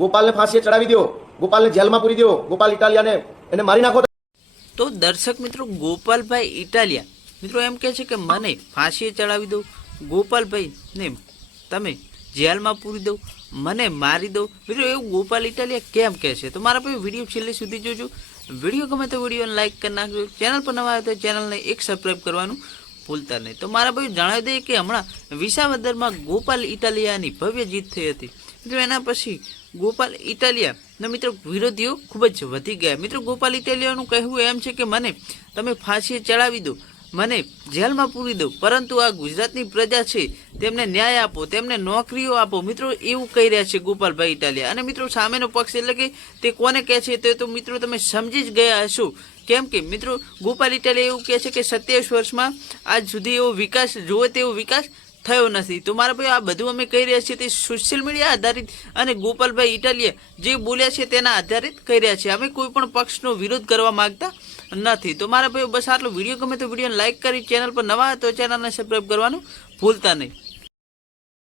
ગોપાલને ફાંસીએ ચડાવી દો, ગોપાલને જેલમાં પૂરી દો, ગોપાલ ઇટાલિયાને એને મારી નાખો. તો દર્શક મિત્રો, ગોપાલભાઈ ઇટાલિયા મિત્રો એમ કહે છે કે મને ફાંસીએ ચડાવી દો, ગોપાલભાઈ ને તમે જેલમાં પૂરી દો, મને મારી દો. મિત્રો એવું ગોપાલ ઇટાલિયા કેમ કહે છે? તો મારા ભાઈ વિડીયો છેલ્લે સુધી જોજો. વિડીયો ગમે તો વિડીયોને લાઇક કરી નાખજો. ચેનલ પર નવા આવે તો ચેનલને એક સબસ્ક્રાઈબ કરવાનું ભૂલતા નહીં. તો મારા ભાઈ જણાવી દઈએ કે હમણાં વિસાવદરમાં ગોપાલ ઇટાલિયાની ભવ્ય જીત થઈ હતી. મિત્રો એના પછી ગોપાલ ઇટાલિયાના મિત્રો વિરોધીઓ ખૂબ જ વધી ગયા. મિત્રો ગોપાલ ઇટાલિયાનું કહેવું એમ છે કે મને તમે ફાંસીએ ચડાવી દો, મને જેલમાં પૂરી દો, પરંતુ આ ગુજરાતની પ્રજા છે તેમને ન્યાય આપો, તેમને નોકરીઓ આપો. મિત્રો એવું કહી રહ્યા છે ગોપાલભાઈ ઇટાલિયા. અને મિત્રો સામેનો પક્ષ એટલે કે તે કોને કહે છે તે તો મિત્રો તમે સમજી જ ગયા હશો. કેમ કે મિત્રો ગોપાલ ઇટાલિયા એવું કહે છે કે 27 વર્ષમાં આજ સુધી એવો વિકાસ જોવે તેવો વિકાસ થયો નથી. તો મારા ભાઈ આ બધું અમે કહી રહ્યા છીએ તે સોશિયલ મીડિયા આધારિત અને ગોપાલભાઈ ઇટાલિયા જે બોલ્યા છે તેના આધારિત કહી રહ્યા છે. અમે કોઈ પણ પક્ષનો વિરોધ કરવા માંગતા નથી. તો મારા ભાઈ બસ આટલો. વિડીયો ગમે તો વિડીયોને લાઇક કરી, ચેનલ પર નવા તો ચેનલને સબસ્ક્રાઈબ કરવાનું ભૂલતા નહીં.